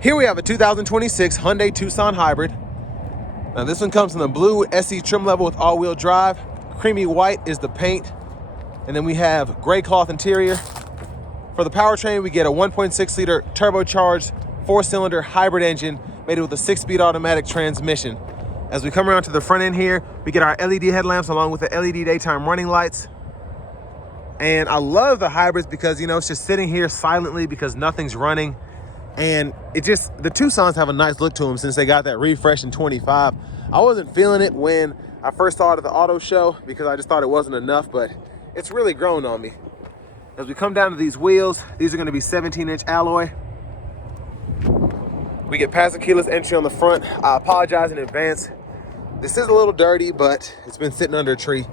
Here we have a 2026 Hyundai Tucson Hybrid. Now this one comes in the blue SE trim level with all-wheel drive. Creamy white is the paint. And then we have gray cloth interior. For the powertrain, we get a 1.6-liter turbocharged 4-cylinder hybrid engine made with a 6-speed automatic transmission. As we come around to the front end here, we get our LED headlamps along with the LED daytime running lights. And I love the hybrids because, it's just sitting here silently because nothing's running. And the Tucsons have a nice look to them since they got that refresh in 25. I wasn't feeling it when I first saw it at the auto show because I just thought it wasn't enough, but it's really grown on me. As we come down to these wheels, these are gonna be 17-inch alloy. We get passive keyless entry on the front. I apologize in advance. This is a little dirty, but it's been sitting under a tree.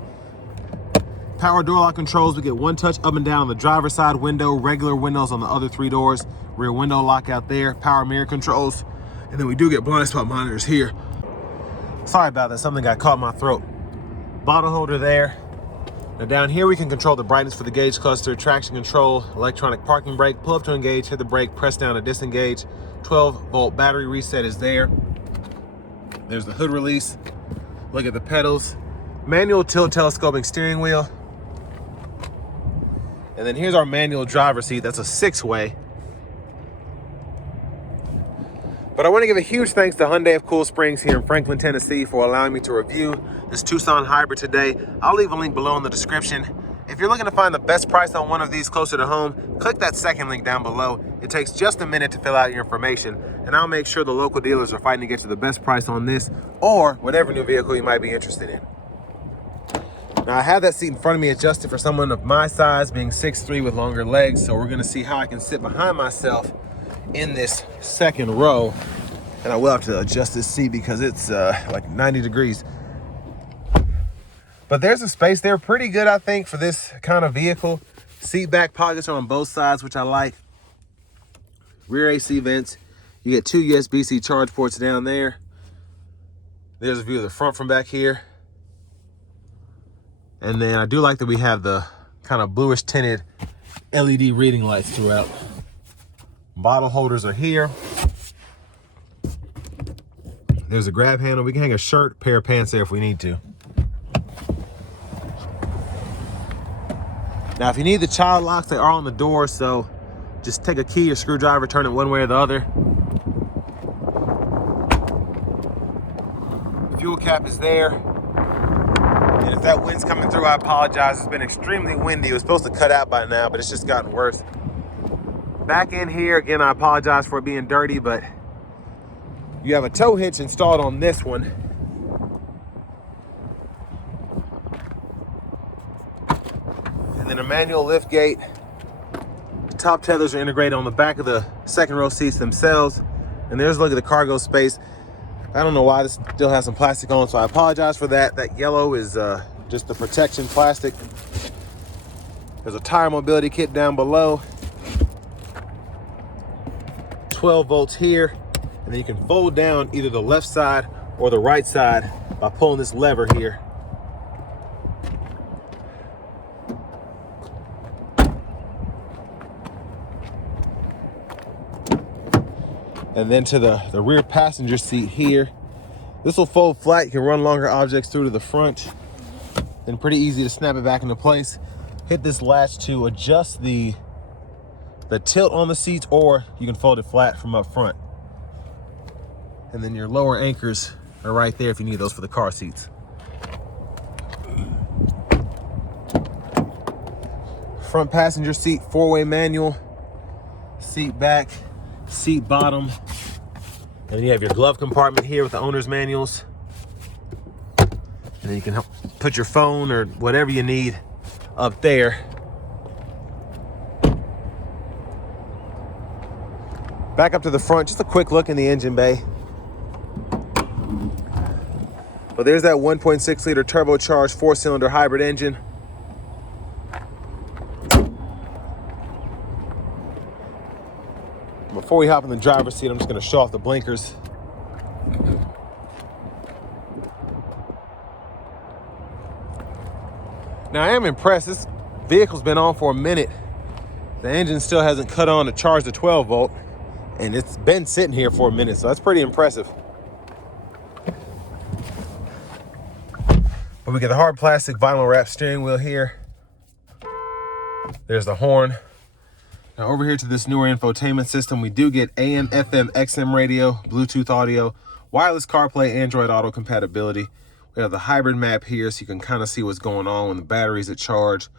Power door lock controls, we get one touch up and down on the driver's side window, regular windows on the other 3 doors, rear window lock out there, power mirror controls, and then we do get blind spot monitors here. Sorry about that, something got caught in my throat. Bottle holder there. Now down here we can control the brightness for the gauge cluster, traction control, electronic parking brake, pull up to engage, hit the brake, press down to disengage. 12-volt battery reset is there. There's the hood release. Look at the pedals. Manual tilt telescoping steering wheel. And then here's our manual driver seat. That's a 6-way. But I want to give a huge thanks to Hyundai of Cool Springs here in Franklin, Tennessee for allowing me to review this Tucson Hybrid today. I'll leave a link below in the description. If you're looking to find the best price on one of these closer to home, click that second link down below. It takes just a minute to fill out your information, and I'll make sure the local dealers are fighting to get you the best price on this or whatever new vehicle you might be interested in. Now I have that seat in front of me adjusted for someone of my size, being 6'3" with longer legs, so we're gonna see how I can sit behind myself in this second row. And I will have to adjust this seat because it's like 90 degrees. But there's a space there pretty good, I think, for this kind of vehicle. Seat back pockets are on both sides, which I like. Rear AC vents. You get 2 USB-C charge ports down there. There's a view of the front from back here. And then I do like that we have the kind of bluish tinted LED reading lights throughout. Bottle holders are here. There's a grab handle. We can hang a shirt, pair of pants there if we need to. Now, if you need the child locks, they are on the door, so just take a key or screwdriver, turn it one way or the other. Fuel cap is there. And if that wind's coming through, I apologize. It's been extremely windy. It was supposed to cut out by now, but it's just gotten worse. Back in here, again, I apologize for it being dirty, but you have a tow hitch installed on this one. And then a manual lift gate. Top tethers are integrated on the back of the second row seats themselves. And there's a look at the cargo space. I don't know why this still has some plastic on, so I apologize for that. That yellow is just the protection plastic. There's a tire mobility kit down below. 12 volts here. And then you can fold down either the left side or the right side by pulling this lever here. And then to the rear passenger seat here. This will fold flat. You can run longer objects through to the front. And pretty easy to snap it back into place. Hit this latch to adjust the tilt on the seats, or you can fold it flat from up front. And then your lower anchors are right there if you need those for the car seats. Front passenger seat, 4-way manual. Seat back, seat bottom. And then you have your glove compartment here with the owner's manuals. And then you can put your phone or whatever you need up there. Back up to the front, just a quick look in the engine bay. But there's that 1.6-liter turbocharged 4-cylinder hybrid engine. Before we hop in the driver's seat, I'm just gonna show off the blinkers. Now I am impressed. This vehicle's been on for a minute. The engine still hasn't cut on to charge the 12 volt. And it's been sitting here for a minute, so that's pretty impressive. But we get the hard plastic vinyl wrap steering wheel here. There's the horn. Now over here to this newer infotainment system, we do get AM, FM, XM radio, Bluetooth audio, wireless CarPlay, Android Auto compatibility. We have the hybrid map here, so you can kind of see what's going on when the batteries are charged,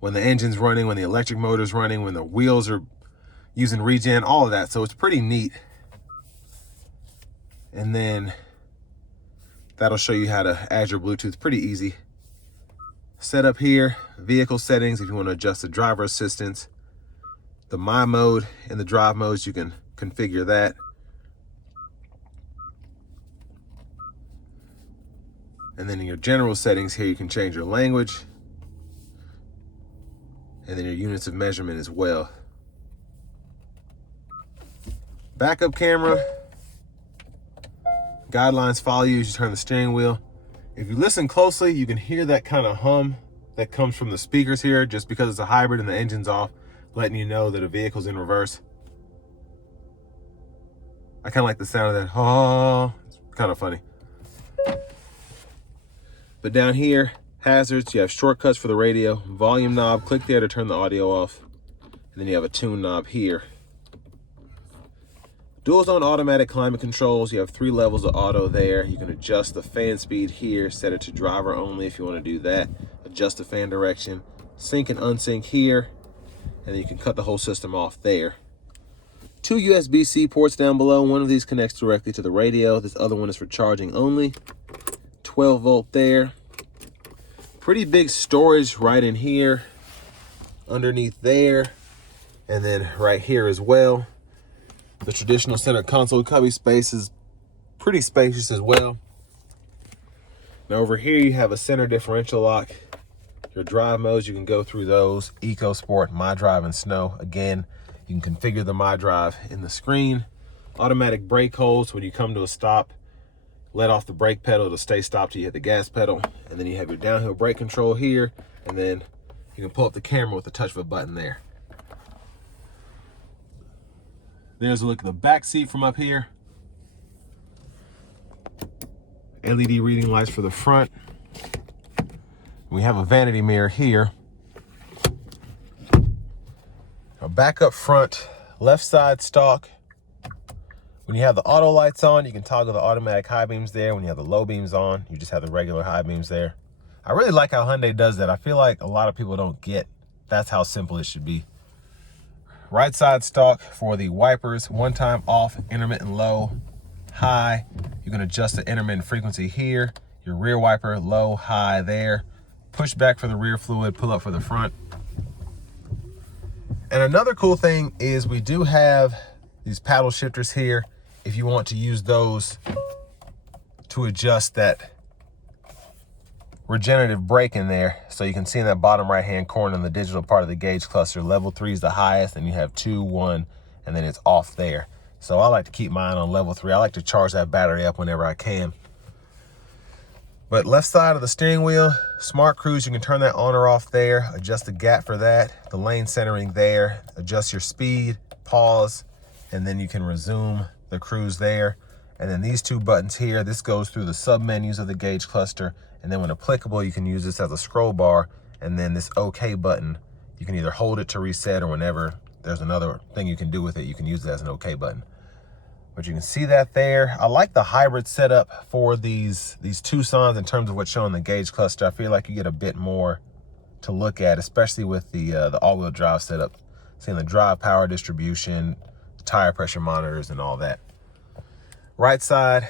when the engine's running, when the electric motor's running, when the wheels are using regen, all of that. So it's pretty neat. And then that'll show you how to add your Bluetooth pretty easy. Setup here, vehicle settings, if you want to adjust the driver assistance. The My mode and the drive modes, you can configure that. And then in your general settings here, you can change your language. And then your units of measurement as well. Backup camera. Guidelines follow you as you turn the steering wheel. If you listen closely, you can hear that kind of hum that comes from the speakers here, just because it's a hybrid and the engine's off, letting you know that a vehicle's in reverse. I kind of like the sound of that. Oh, it's kind of funny. But down here, hazards, you have shortcuts for the radio, volume knob, click there to turn the audio off. And then you have a tune knob here. Dual zone automatic climate controls. You have 3 levels of auto there. You can adjust the fan speed here, set it to driver only if you want to do that. Adjust the fan direction, sync and unsync here, and then you can cut the whole system off there. 2 USB-C ports down below. One of these connects directly to the radio. This other one is for charging only. 12 volt there. Pretty big storage right in here, underneath there, and then right here as well. The traditional center console cubby space is pretty spacious as well. Now over here you have a center differential lock. Your drive modes, you can go through those. Eco Sport, My Drive, and Snow. Again, you can configure the My Drive in the screen. Automatic brake holds. When you come to a stop, let off the brake pedal to stay stopped till you hit the gas pedal. And then you have your downhill brake control here. And then you can pull up the camera with the touch of a button there. There's a look at the back seat from up here. LED reading lights for the front. We have a vanity mirror here. A back up front, left side stalk. When you have the auto lights on, you can toggle the automatic high beams there. When you have the low beams on, you just have the regular high beams there. I really like how Hyundai does that. I feel like a lot of people don't get that's how simple it should be. Right side stalk for the wipers, one time off, intermittent low, high. You can adjust the intermittent frequency here. Your rear wiper, low, high there. Push back for the rear fluid, pull up for the front. And another cool thing is we do have these paddle shifters here if you want to use those to adjust that regenerative brake in there. So you can see in that bottom right hand corner in the digital part of the gauge cluster, level 3 is the highest, and you have 2, 1, and then it's off there. So I like to keep mine on level 3. I like to charge that battery up whenever I can. But left side of the steering wheel, smart cruise, you can turn that on or off there, adjust the gap for that, the lane centering there, adjust your speed, pause, and then you can resume the cruise there. And then these 2 buttons here, this goes through the sub menus of the gauge cluster. And then when applicable, you can use this as a scroll bar. And then this OK button, you can either hold it to reset, or whenever there's another thing you can do with it, you can use it as an OK button. But you can see that there. I like the hybrid setup for these Tucsons in terms of what's shown in the gauge cluster. I feel like you get a bit more to look at, especially with the all-wheel drive setup. Seeing the drive power distribution, tire pressure monitors, and all that. Right side,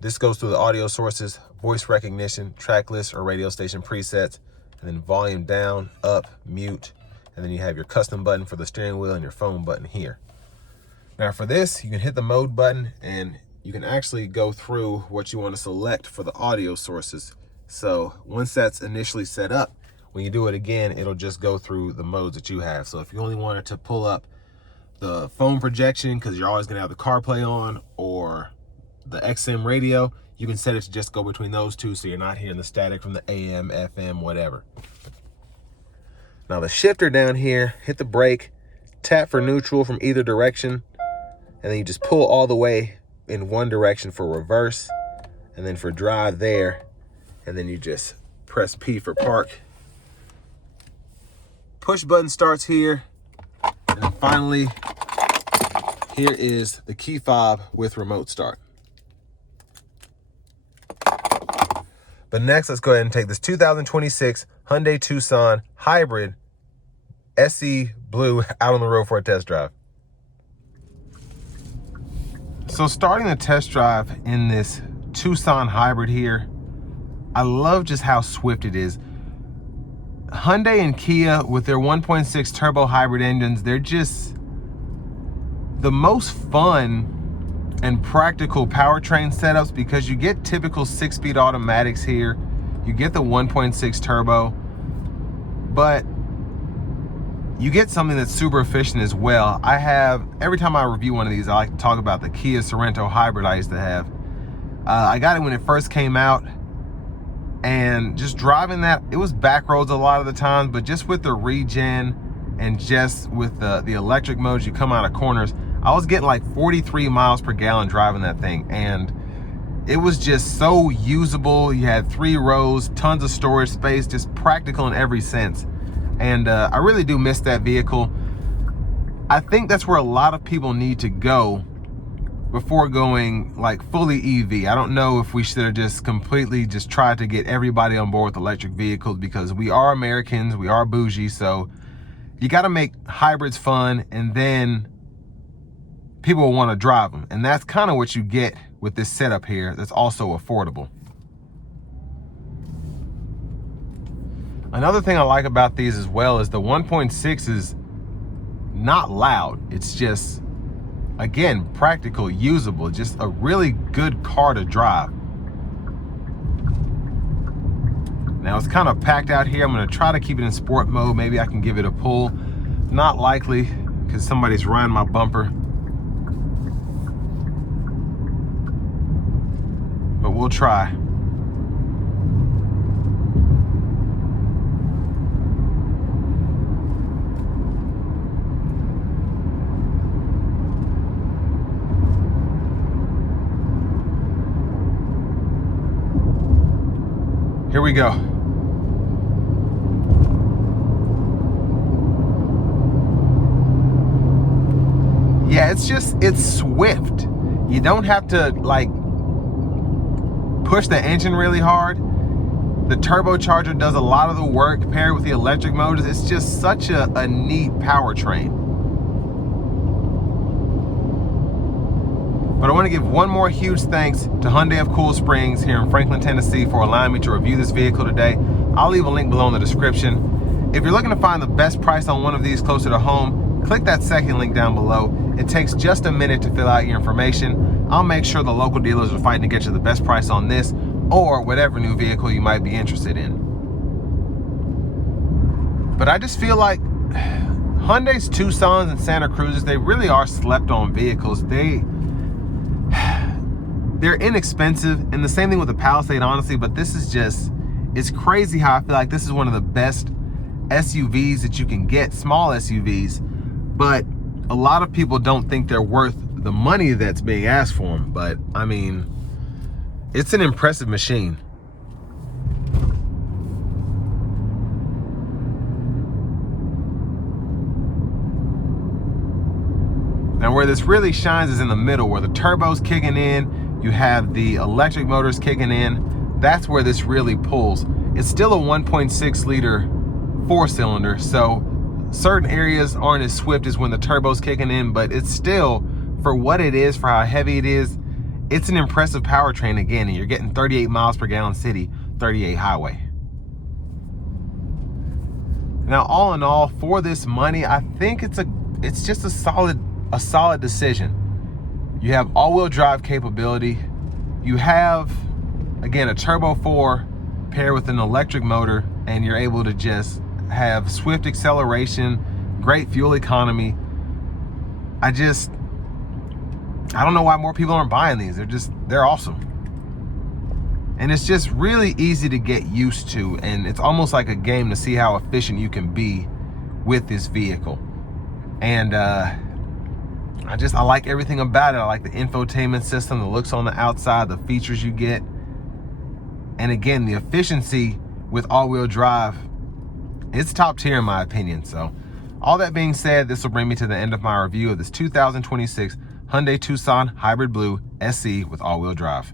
this goes through the audio sources, voice recognition, track list or radio station presets, and then volume down, up, mute, and then you have your custom button for the steering wheel and your phone button here. Now for this, you can hit the mode button and you can actually go through what you want to select for the audio sources. So once that's initially set up, when you do it again, it'll just go through the modes that you have. So if you only wanted to pull up the phone projection because you're always going to have the CarPlay on, or the XM radio, you can set it to just go between those 2 so you're not hearing the static from the AM, FM, whatever. Now the shifter down here, hit the brake, tap for neutral from either direction, and then you just pull all the way in one direction for reverse, and then for drive there, and then you just press P for park. Push button starts here, and then finally, here is the key fob with remote start. But next, let's go ahead and take this 2026 Hyundai Tucson Hybrid SE Blue out on the road for a test drive. So starting the test drive in this Tucson Hybrid here, I love just how swift it is. Hyundai and Kia with their 1.6 turbo hybrid engines, they're just the most fun and practical powertrain setups because you get typical 6-speed automatics here. You get the 1.6 turbo, but you get something that's super efficient as well. Every time I review one of these, I like to talk about the Kia Sorento hybrid I used to have. I got it when it first came out, and just driving that, it was back roads a lot of the times, but just with the regen and just with the electric modes, you come out of corners, I was getting like 43 miles per gallon driving that thing, and it was just so usable. You had 3 rows, tons of storage space, just practical in every sense. And I really do miss that vehicle. I think that's where a lot of people need to go before going like fully EV. I don't know if we should have just completely just tried to get everybody on board with electric vehicles, because we are Americans, we are bougie, so you got to make hybrids fun, and then people will want to drive them. And that's kind of what you get with this setup here that's also affordable. Another thing I like about these as well is the 1.6 is not loud. It's just, again, practical, usable, just a really good car to drive. Now it's kind of packed out here. I'm going to try to keep it in sport mode. Maybe I can give it a pull. Not likely, because somebody's riding my bumper. But we'll try. Here we go. Yeah, it's swift. You don't have to like push the engine really hard. The turbocharger does a lot of the work paired with the electric motors. It's just such a neat powertrain. But I want to give one more huge thanks to Hyundai of Cool Springs here in Franklin, Tennessee for allowing me to review this vehicle today. I'll leave a link below in the description. If you're looking to find the best price on one of these closer to home, click that second link down below. It takes just a minute to fill out your information. I'll make sure the local dealers are fighting to get you the best price on this or whatever new vehicle you might be interested in. But I just feel like Hyundai's Tucsons and Santa Cruzes, they really are slept on vehicles. They're inexpensive, and the same thing with the Palisade, honestly, but this is just, it's crazy how I feel like this is one of the best SUVs that you can get, small SUVs, but a lot of people don't think they're worth the money that's being asked for them. But I mean, it's an impressive machine. Now where this really shines is in the middle, where the turbo's kicking in, you have the electric motors kicking in. That's where this really pulls. It's still a 1.6 liter 4-cylinder, so certain areas aren't as swift as when the turbo's kicking in, but it's still, for what it is, for how heavy it is, it's an impressive powertrain again, and you're getting 38 miles per gallon city, 38 highway. Now, all in all, for this money, I think it's just a solid decision. You have all-wheel drive capability. You have, again, a turbo 4 paired with an electric motor, and you're able to just have swift acceleration, great fuel economy. I don't know why more people aren't buying these. They're awesome. And it's just really easy to get used to, and it's almost like a game to see how efficient you can be with this vehicle. And I like everything about it. I like the infotainment system, the looks on the outside, the features you get. And again, the efficiency with all-wheel drive, it's top tier in my opinion. So all that being said, this will bring me to the end of my review of this 2026 Hyundai Tucson Hybrid Blue SE with all-wheel drive.